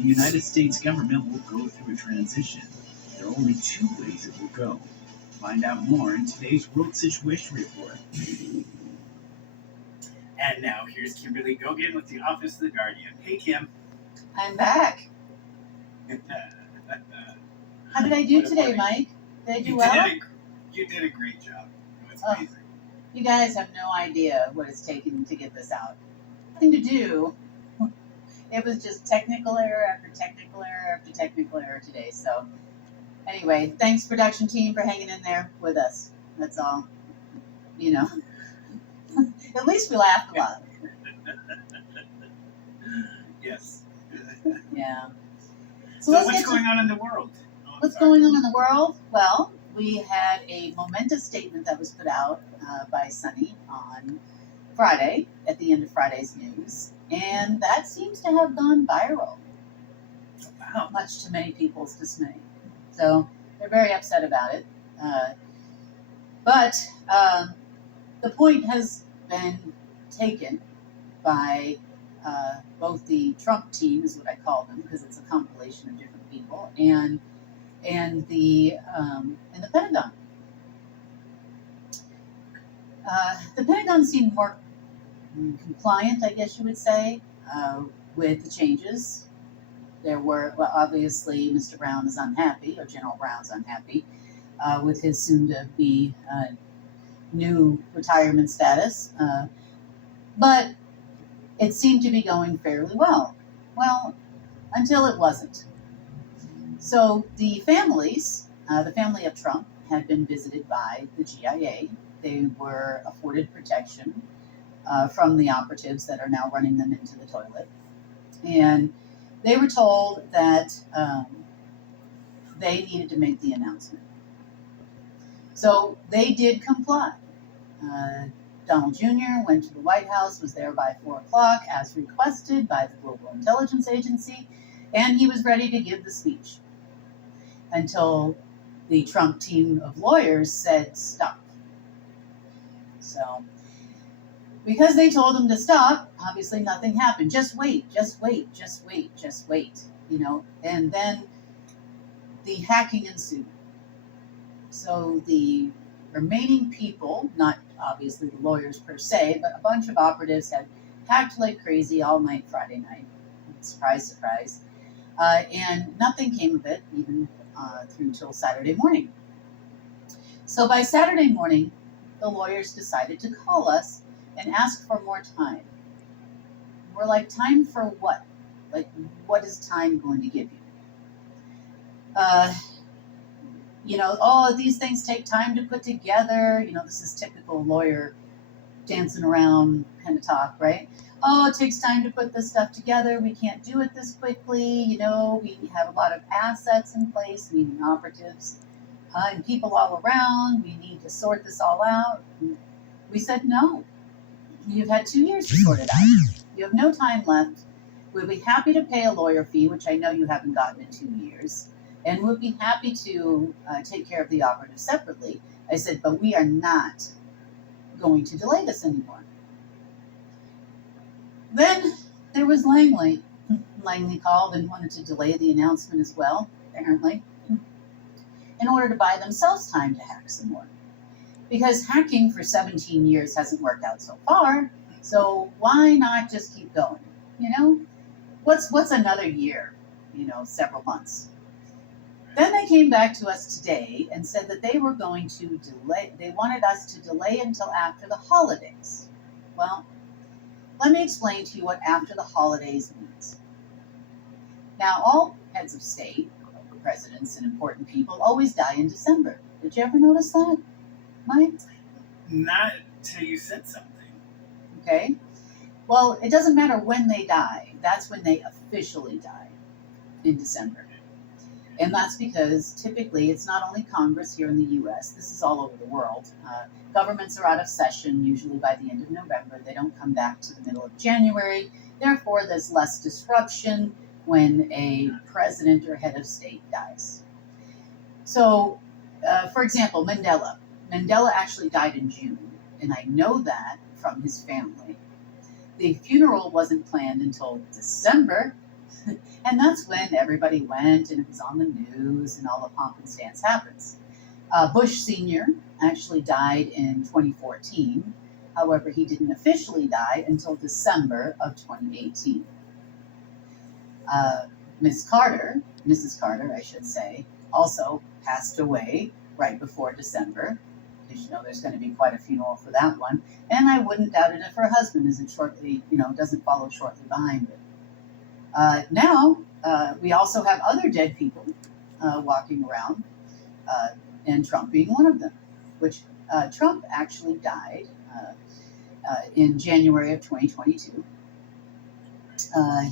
The United States government will go through a transition. There are only two ways it will go. Find out more in today's World Situation Report. And now here's Kimberly Gogan with the Office of the Guardian. Hey, Kim. I'm back. How did I do today, Mike? Did I do well? You did a great job. It was amazing. You guys have no idea what it's taken to get this out. Nothing to do. It was just technical error after technical error after technical error today. So anyway, thanks production team for hanging in there with us. That's all. You know. At least we laughed a lot. Yes. Yeah. So what's going on in the world? What's going on in the world? Well, we had a momentous statement that was put out by Sunny on Friday, at the end of Friday's news, and that seems to have gone viral. Wow. Much to many people's dismay. So they're very upset about it. But the point has been taken by both the Trump team, is what I call them, because it's a compilation of different people, and the Pentagon. The Pentagon seemed more compliant, I guess you would say, with the changes. There were, well, obviously, Mr. Brown is unhappy, or General Brown's unhappy, with his soon-to-be new retirement status. But it seemed to be going fairly well. Well, until it wasn't. So the families, the family of Trump, had been visited by the GIA. They were afforded protection from the operatives that are now running them into the toilet. And they were told that they needed to make the announcement. So they did comply. Donald Jr. went to the White House, was there by 4 o'clock as requested by the Global Intelligence Agency, and he was ready to give the speech until the Trump team of lawyers said stop. So because they told him to stop, obviously nothing happened. Just wait, just wait, just wait, just wait, you know, and then the hacking ensued. So the remaining people, not obviously the lawyers per se, but a bunch of operatives had hacked like crazy all night Friday night. Surprise, surprise. And nothing came of it, even through till Saturday morning. So by Saturday morning, the lawyers decided to call us and ask for more time. We're like, time for what? Like, what is time going to give you? You know, oh, these things take time to put together. You know, this is typical lawyer dancing around kind of talk, right? Oh, it takes time to put this stuff together. We can't do it this quickly. You know, we have a lot of assets in place, meaning operatives, and people all around. We need to sort this all out. And we said, no. You've had 2 years to sort it out. You have no time left. We'll be happy to pay a lawyer fee, which I know you haven't gotten in 2 years. And we'll be happy to take care of the operative separately. I said, but we are not going to delay this anymore. Then there was Langley. Langley called and wanted to delay the announcement as well, apparently, in order to buy themselves time to hack some more. Because hacking for 17 years hasn't worked out so far, so why not just keep going? You know, what's another year? You know, several months. Then they came back to us today and said that they were going to delay. They wanted us to delay until after the holidays. Well, let me explain to you what after the holidays means. Now, all heads of state, presidents, and important people always die in December. Did you ever notice that, Mike? Not till you said something. Okay. Well, it doesn't matter when they die. That's when they officially die, in December. And that's because typically it's not only Congress here in the U.S., this is all over the world. Governments are out of session usually by the end of November. They don't come back to the middle of January. Therefore, there's less disruption when a president or head of state dies. So, for example, Mandela. Mandela actually died in June, and I know that from his family. The funeral wasn't planned until December, And that's when everybody went and it was on the news and all the pomp and stance happens. Bush Sr. actually died in 2014. However, he didn't officially die until December of 2018. Uh, Mrs. Carter, I should say, also passed away right before December. Because you know there's going to be quite a funeral for that one. And I wouldn't doubt it if her husband isn't shortly, doesn't follow shortly behind it. Now, we also have other dead people walking around, and Trump being one of them, which Trump actually died in January of 2022.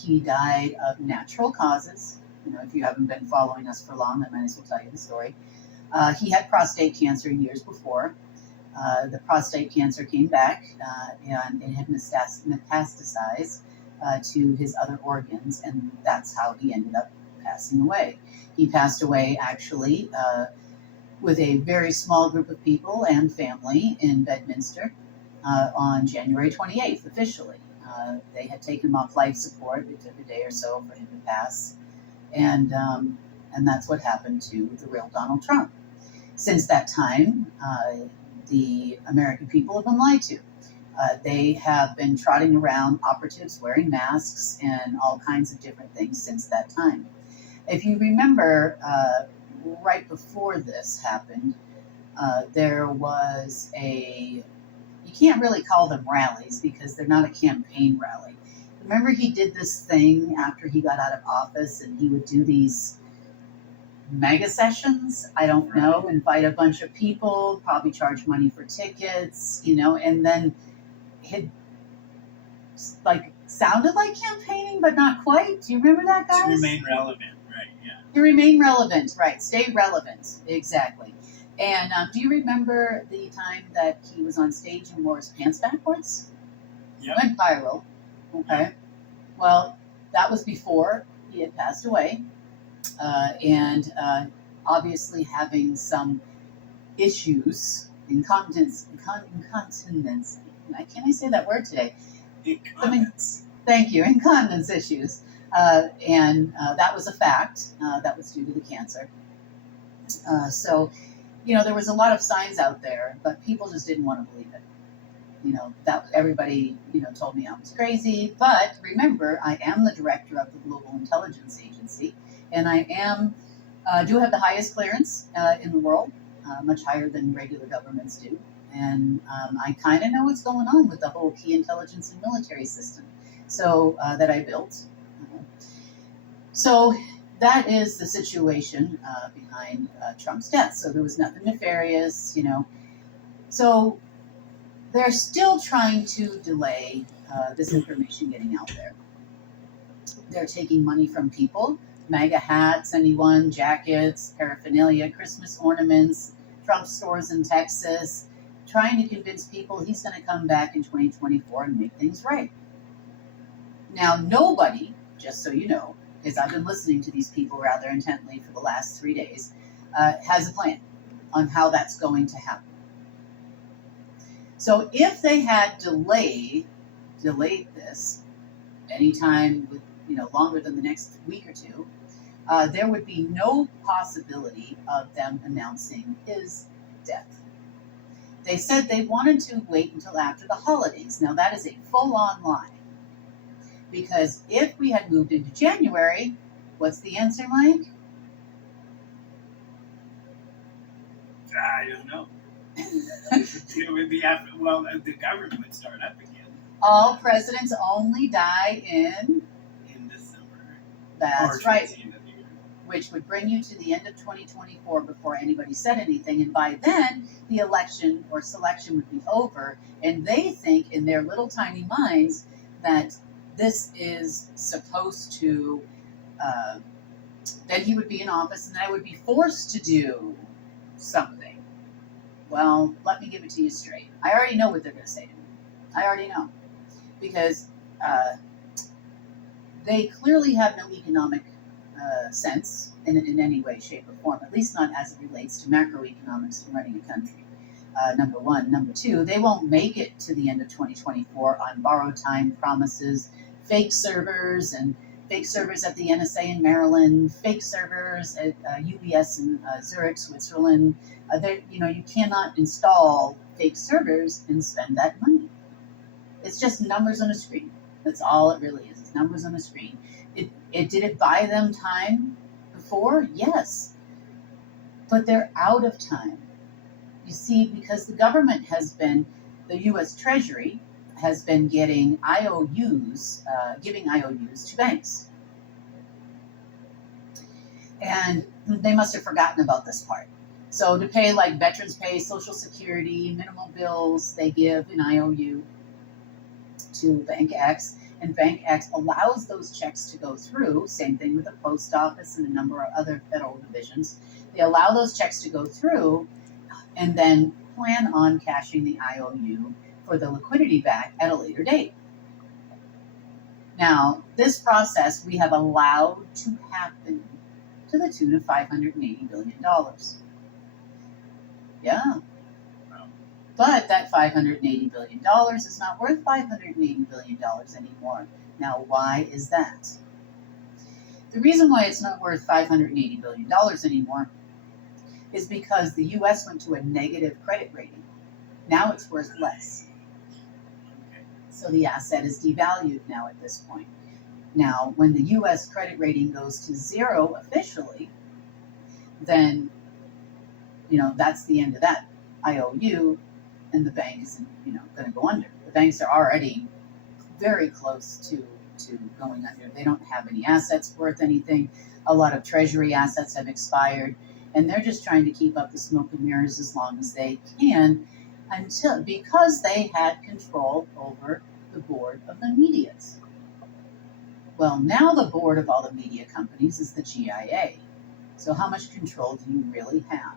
He died of natural causes. If you haven't been following us for long, I might as well tell you the story. He had prostate cancer years before. The prostate cancer came back and it had metastasized to his other organs, and that's how he ended up passing away. He passed away actually with a very small group of people and family in Bedminster on January 28th, officially. They had taken him off life support. It took a day or so for him to pass, and that's what happened to the real Donald Trump. Since that time, the American people have been lied to. They have been trotting around operatives wearing masks and all kinds of different things since that time. If you remember, right before this happened, there was you can't really call them rallies because they're not a campaign rally. Remember, he did this thing after he got out of office, and he would do these mega sessions. I don't know, invite a bunch of people, probably charge money for tickets, and then it sounded like campaigning, but not quite. Do you remember that, guys? To remain relevant, right? Yeah. To remain relevant, right? Stay relevant, exactly. And do you remember the time that he was on stage and wore his pants backwards? Yeah. Went viral. Okay. Well, that was before he had passed away, and obviously having some issues, incontinence. Can I say that word today? Thank you. Incontinence issues, and that was a fact. That was due to the cancer. So, there was a lot of signs out there, but people just didn't want to believe it. That everybody, told me I was crazy. But remember, I am the director of the Global Intelligence Agency, and I do have the highest clearance in the world, much higher than regular governments do. And I kind of know what's going on with the whole key intelligence and military system, so that I built. So that is the situation behind Trump's death. So there was nothing nefarious, So they're still trying to delay this information getting out there. They're taking money from people, MAGA hats, anyone, jackets, paraphernalia, Christmas ornaments, Trump stores in Texas, trying to convince people he's going to come back in 2024 and make things right. Now, nobody, just so you know, because I've been listening to these people rather intently for the last 3 days, has a plan on how that's going to happen. So if they had delayed this anytime with, longer than the next week or two, there would be no possibility of them announcing his death. They said they wanted to wait until after the holidays. Now that is a full-on lie. Because if we had moved into January, what's the answer, Mike? I don't know. It would be after, the government would start up again. All presidents only die in December. That's right. Which would bring you to the end of 2024 before anybody said anything. And by then, the election or selection would be over. And they think in their little tiny minds that this is supposed to, that he would be in office and that I would be forced to do something. Well, let me give it to you straight. I already know what they're going to say to me. I already know. Because they clearly have no economic sense in any way, shape, or form, at least not as it relates to macroeconomics and running a country. Number one. Number two, they won't make it to the end of 2024 on borrowed time, promises, fake servers, and fake servers at the NSA in Maryland, fake servers at UBS in Zurich, Switzerland. You cannot install fake servers and spend that money. It's just numbers on a screen. That's all it really is. It's numbers on a screen. Did it buy them time before? Yes, but they're out of time. You see, because the government the U.S. Treasury has been getting IOUs, giving IOUs to banks. And they must have forgotten about this part. So to pay like veterans pay, Social Security, minimal bills, they give an IOU to Bank X, and Bank X allows those checks to go through. Same thing with the post office and a number of other federal divisions. They allow those checks to go through and then plan on cashing the IOU for the liquidity back at a later date. Now, this process we have allowed to happen to the tune of $580 billion. Yeah. But that $580 billion is not worth $580 billion anymore. Now, why is that? The reason why it's not worth $580 billion anymore is because the U.S. went to a negative credit rating. Now it's worth less. So the asset is devalued now at this point. Now, when the U.S. credit rating goes to zero officially, then, that's the end of that IOU, and the bank is, going to go under. The banks are already very close to going under. They don't have any assets worth anything. A lot of treasury assets have expired, and they're just trying to keep up the smoke and mirrors as long as they can because they had control over the board of the medias. Well, now the board of all the media companies is the GIA. So how much control do you really have?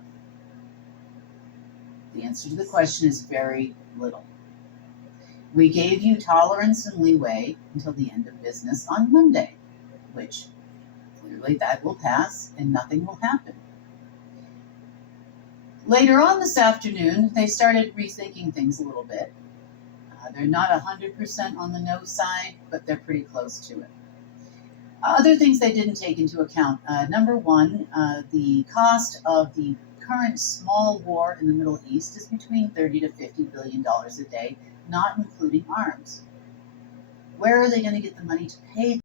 The answer to the question is very little. We gave you tolerance and leeway until the end of business on Monday, which clearly that will pass and nothing will happen. Later on this afternoon, they started rethinking things a little bit. They're not 100% on the no side, but they're pretty close to it. Other things they didn't take into account. Number one, the cost of the current small war in the Middle East is between $30 to $50 billion a day, not including arms. Where are they going to get the money to pay